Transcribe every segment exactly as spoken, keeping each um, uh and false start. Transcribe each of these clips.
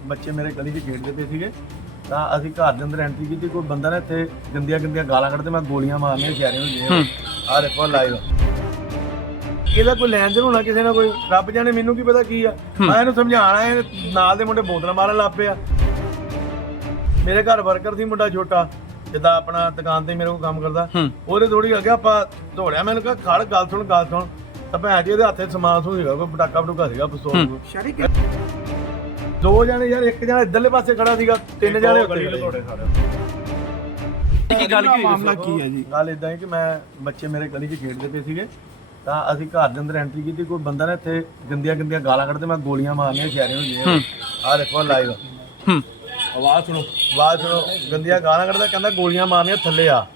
ਬੱਚੇ ਮੇਰੇ ਗਲੀ 'ਚ ਖੇਡਦੇ ਪਏ ਸੀਗੇ ਤਾਂ ਅਸੀਂ ਘਰ ਦੇ ਅੰਦਰ ਐਂਟਰੀ ਕੀਤੀ। ਕੋਈ ਬੰਦਾ ਨੇ ਇੱਥੇ ਗੰਦੀਆਂ ਗੰਦੀਆਂ ਗਾਲਾਂ ਕੱਢਦੇ, ਮੈਂ ਗੋਲੀਆਂ ਮਾਰਨੀਆਂ ਇਸ਼ਾਰੇ ਨੂੰ ਦੇ ਆਹ ਦੇਖੋ ਲਾਈਵ। ਇਹਦਾ ਕੋਈ ਲੈਣ ਦੇਣ ਹੋਣਾ ਕਿਸੇ ਨਾਲ, ਕੋਈ ਰੱਬ ਜਾਣੇ, ਮੈਨੂੰ ਕੀ ਪਤਾ ਕੀ ਆ। ਮੈਂ ਇਹਨੂੰ ਸਮਝਾਣਾ, ਇਹ ਨਾਲ ਦੇ ਮੁੰਡੇ ਬੋਤਲਾਂ ਮਾਰਨ ਲੱਗ ਪਏ ਆ। ਮੇਰੇ ਘਰ ਵਰਕਰ ਸੀ ਮੁੰਡਾ ਛੋਟਾ, ਜਿੱਦਾਂ ਆਪਣਾ ਦੁਕਾਨ ਤੇ ਮੇਰੇ ਕੋਲ ਕੰਮ ਕਰਦਾ, ਉਹਦੇ ਥੋੜੀ ਅੱਗੇ ਆਪਾਂ ਦੌੜਿਆ, ਮੈਨੂੰ ਕਿਹਾ ਖੜ ਗੱਲ ਸੁਣ ਗੱਲ ਸੁਣ ਤਾਂ ਭੈਣ ਜੀ ਉਹਦੇ ਹੱਥੇ ਸਮਾਨ ਸਮੂਨ ਸੀਗਾ, ਕੋਈ ਪਟਾਕਾ ਪਟੂਕਾ ਸੀਗਾ ਪਿਸਤੌਲ। ਦੋ ਜਣੇ ਯਾਰ, ਇੱਕ ਜਣਾ ਇੱਧਰਲੇ ਪਾਸੇ ਖੜਾ ਸੀਗਾ, ਤਿੰਨ ਜਣੇ ਉੱਤੇ ਕੀ ਗੱਲ ਕੀ ਮਾਮਲਾ ਕੀ ਹੈ ਜੀ? ਗੱਲ ਇਦਾਂ ਹੈ ਕਿ ਮੈਂ ਬੱਚੇ ਮੇਰੇ ਗਲੀ 'ਚ ਖੇਡਦੇ ਪਏ ਸੀਗੇ ਤਾਂ ਅਸੀਂ ਘਰ ਦੇ ਅੰਦਰ ਐਂਟਰੀ ਕੀਤੀ। ਕੋਈ ਬੰਦਾ ਨੇ ਇੱਥੇ ਗੰਦੀਆਂ ਗੰਦੀਆਂ ਗਾਲਾਂ ਕੱਢਦੇ, ਮੈਂ ਗੋਲੀਆਂ ਮਾਰਨੀਆਂ ਇਸ਼ਾਰੇ ਨੂੰ ਦੇ ਆਹ ਦੇਖੋ ਲਾਈਵ। ਆਵਾਜ਼ ਸੁਣੋ, ਆਵਾਜ਼ ਸੁਣੋ, ਗੰਦੀਆਂ ਗਾਲਾਂ ਕੱਢਦਾ, ਕਹਿੰਦਾ ਗੋਲੀਆਂ ਮਾਰਨੀਆਂ ਥੱਲੇ ਆ।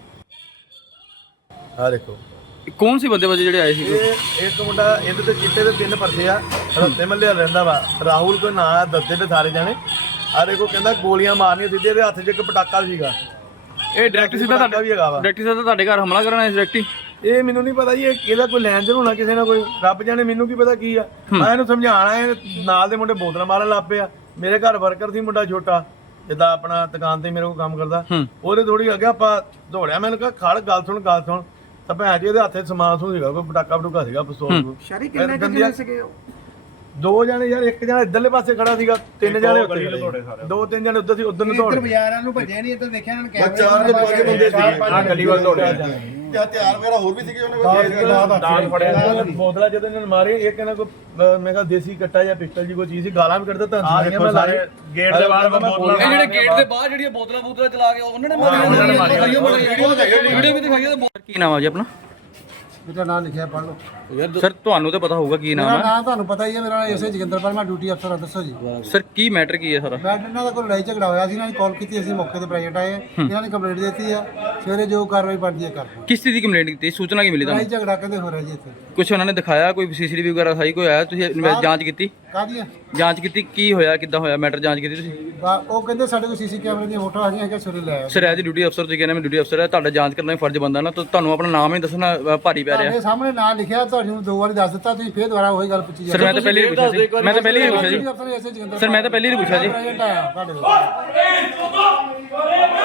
ਆਹ ਦੇਖੋ ਕੌਣ ਸੀ ਬੰਦੇ ਵਜੇ ਜਿਹੜੇ ਆਏ ਸੀ? ਇਹ ਇੱਕ ਮੁੰਡਾ, ਇਹਦੇ ਤੇ ਚਿੱਟੇ ਦੇ ਤਿੰਨ ਪਰਦੇ ਆ, ਰੱਤੇ ਮੱਲੇ ਰਹਿੰਦਾ ਵਾ, ਰਾਹੁਲ ਕੋਈ ਨਾਂ ਦੱਸਦੇ ਤੇ ਸਾਰੇ ਜਾਣੇ। ਆਹ ਦੇਖੋ ਕਹਿੰਦਾ ਗੋਲੀਆਂ ਮਾਰਨੀਆਂ ਸਿੱਧੇ, ਇਹਦੇ ਹੱਥ 'ਚ ਇੱਕ ਪਟਾਕਾ ਸੀਗਾ। ਇਹ ਡਾਇਰੈਕਟ ਸਿੱਧਾ ਤੁਹਾਡਾ ਵੀ ਹੈਗਾ ਵਾ, ਡਾਇਰੈਕਟ ਸਿੱਧਾ ਤੁਹਾਡੇ ਘਰ ਹਮਲਾ ਕਰਨ ਆਏ ਡਾਇਰੈਕਟ? ਇਹ ਮੈਨੂੰ ਨਹੀਂ ਪਤਾ ਜੀ, ਇਹ ਇਹਦਾ ਕੋਈ ਲੈਣ ਦੇਣ ਹੋਣਾ ਕਿਸੇ ਨਾਲ, ਕੋਈ ਰੱਬ ਜਾਣੇ, ਮੈਨੂੰ ਕੀ ਪਤਾ ਕੀ ਆ। ਮੈਂ ਇਹਨੂੰ ਸਮਝਾਣਾ, ਇਹ ਨਾਲ ਦੇ ਮੁੰਡੇ ਬੋਤਲਾਂ ਮਾਰਨ ਲੱਗ ਪਏ ਆ। ਮੇਰੇ ਘਰ ਵਰਕਰ ਸੀ ਮੁੰਡਾ ਛੋਟਾ, ਜਿੱਦਾਂ ਆਪਣਾ ਦੁਕਾਨ ਤੇ ਮੇਰੇ ਕੋਲ ਕੰਮ ਕਰਦਾ, ਉਹਦੇ ਥੋੜੀ ਅੱਗੇ ਆਪਾਂ ਦੌੜਿਆ, ਮੈਨੂੰ ਕਿਹਾ ਖੜ ਗੱਲ ਸੁਣ ਗੱਲ ਸੁਣ ਤਾਂ ਭੈਣ ਜੀ ਉਹਦੇ ਹੱਥੇ ਸਮਾਨ ਸਮੂਨ ਸੀਗਾ, ਕੋਈ ਪਟਾਕਾ ਪਟੂਕਾ ਸੀਗਾ ਪਿਸਤੌਲ। ਸ਼ਾਰੀ ਕਿੰਨੇ ਕਿੰਨੇ ਸੀਗੇ? ਦੋ ਜਣੇ ਯਾਰ, ਇੱਕ ਜਣਾ ਇੱਧਰਲੇ ਪਾਸੇ ਖੜਾ ਸੀਗਾ, ਤਿੰਨ ਜਣੇ ਉੱਤੇ, ਦੋ ਤਿੰਨ ਜਣੇ ਉੱਧਰ ਸੀ, ਉਧਰ ਨੂੰ ਦੌੜ। ਇੱਧਰ ਬਾਜ਼ਾਰਾਂ ਨੂੰ ਭੱਜਿਆ ਨਹੀਂ, ਇੱਧਰ ਦੇਖਿਆ ਇਹਨਾਂ ਨੇ ਕੈਮਰੇ ਚਾਰ ਤੋਂ ਪੰਜ ਬੰਦੇ ਸੀਗੇ, ਆ ਗਲੀ ਵੱਲ ਦੌੜਿਆ। ਤੇ ਹਥਿਆਰ ਵਗੈਰਾ ਹੋਰ ਵੀ ਸੀਗੇ ਉਹਨਾਂ ਕੋਲ? ਦਾਲ ਫੜਿਆ, ਬੋਤਲਾਂ ਜਦੋਂ ਇਹਨਾਂ ਨੇ ਮਾਰੀ, ਇੱਕ ਇਹਨਾਂ ਕੋ ਮੈਂ ਕਿਹਾ ਦੇਸੀ ਕੱਟਾ ਜਾਂ ਪਿਸਟਲ ਜੀ ਕੋਈ ਚੀਜ਼ ਸੀ, ਗਾਲਾਂ ਵੀ ਕੱਢਦਾ ਤਾਂ ਮੈਂ ਸਾਰੇ ਗੇਟ ਦੇ ਬਾਹਰ ਬੋਤਲਾਂ, ਇਹ ਜਿਹੜੇ ਗੇਟ ਦੇ ਬਾਹਰ ਜਿਹੜੀਆਂ ਬੋਤਲਾਂ ਬੋਤਲਾਂ ਚਲਾ ਕੇ ਉਹਨਾਂ ਨੇ ਮਾਰੀਆਂ, ਵੀਡੀਓ ਵੀ ਦਿਖਾਈ। ਕੀ ਨਾਮ ਆ ਜੀ ਆਪਣਾ? ਮੇਰਾ ਨਾਮ ਲਿਖਿਆ, ਪੜ੍ਹ ਲਓ। ਸਰ ਤੁਹਾਨੂੰ ਤਾਂ ਪਤਾ ਹੋਊਗਾ ਕੀ ਨਾਮ ਮੇਰਾ ਹੈ? ਨਾਮ ਤੁਹਾਨੂੰ ਪਤਾ ਹੀ ਹੈ, ਮੇਰਾ ਨਾਮ ਐਸਏ ਜੋਗਿੰਦਰਪਾਲ, ਮੈਂ ਡਿਊਟੀ ਅਫਸਰ ਹਾਂ। ਦੱਸੋ ਜੀ ਸਰ ਕੀ ਮੈਟਰ ਕੀ ਹੈ ਸਾਰਾ? ਬੈਡ ਇਹਨਾਂ ਦਾ ਕੋਈ ਲੜਾਈ ਝਗੜਾ ਹੋਇਆ ਸੀ, ਇਹਨਾਂ ਨੇ ਕਾਲ ਕੀਤੀ, ਅਸੀਂ ਮੌਕੇ ਤੇ ਪ੍ਰਾਈਵੇਟ ਆਏ, ਇਹਨਾਂ ਨੇ ਕੰਪਲੇਂਟ ਦਿੱਤੀ ਆ, ਸਵੇਰੇ ਜੋ ਕਾਰਵਾਈ ਬਣਦੀ ਹੈ ਕਰਦੇ। ਕਿਸ ਚੀਜ਼ ਦੀ ਕੰਪਲੇਂਟ ਕੀਤੀ? ਸੂਚਨਾ ਕੀ ਮਿਲੀ ਲੜਾਈ ਤੁਹਾਨੂੰ? ਝਗੜਾ ਕਹਿੰਦੇ ਹੋ ਰਿਹਾ ਜੀ ਇੱਥੇ। ਕੁਝ ਉਹਨਾਂ ਨੇ ਦਿਖਾਇਆ, ਕੋਈ ਸੀਸੀਟੀਵੀ ਵਗੈਰਾ ਦਿਖਾਈ, ਕੋਈ ਆਇਆ? ਤੁਸੀਂ ਜਾਂਚ ਕੀਤੀ? ਕਾਹਦੀਆਂ ਜਾਂਚ ਕੀਤੀ ਕੀ ਹੋਇਆ, ਕਿੱਦਾਂ ਹੋਇਆ ਮੈਟਰ, ਜਾਂਚ ਕੀਤੀ ਤੁਸੀਂ? ਬਾ- ਉਹ ਕਹਿੰਦੇ ਸਾਡੇ ਕੋਲ ਸੀਸੀ ਕੈਮਰੇ ਦੀਆਂ ਫੋਟੋ ਆ ਗਈਆਂ, ਕਿ ਸਵੇਰੇ ਲੈ ਆਓ। ਸਰ ਐਜ ਡਿਊਟੀ ਅਫਸਰ ਤੁਸੀਂ ਕਹਿੰਦੇ ਮੈਂ ਡਿਊਟੀ ਅਫਸਰ ਹੈ, ਤੁਹਾਡਾ ਜਾਂਚ ਕਰਨਾ ਵੀ ਫਰਜ਼ ਬੰਦਾ ਨਾ, ਤਾਂ ਤੁਹਾਨੂੰ ਆਪਣਾ ਨਾਮ ਹੀ ਦੱਸਣਾ ਅ, ਭਾਰੀ ਪੈ ਰਿਹਾ। ਤੁਹਾਡੇ ਸਾਹਮਣੇ ਨਾਂ ਲਿਖਿਆ, ਤੁਹਾਨੂੰ ਦੋ ਵਾਰੀ ਦੱਸ ਦਿੱਤਾ, ਤੁਸੀਂ ਫੇਰ ਦੁਬਾਰਾ ਉਹੀ ਗੱਲ ਪੁੱਛੀ ਸਰ ਮੈਂ ਤਾਂ ਪਹਿਲੇ ਹੀ ਪੁੱਛਿਆ ਸੀ, ਮੈਂ ਤਾਂ ਪਹਿਲੇ ਹੀ ਪੁੱਛਿਆ ਜੀ ਅਫਸਰ ਐਸਏ ਜੋਗਿੰਦਰਪਾਲ ਸਰ, ਮੈਂ ਤਾਂ ਪਹਿਲੇ ਹੀ ਪੁੱਛਿਆ ਜੀ। ਪ੍ਰਾਈਵੇਟ ਆਇਆ ਤੁਹਾਡੇ ਕੋਲ।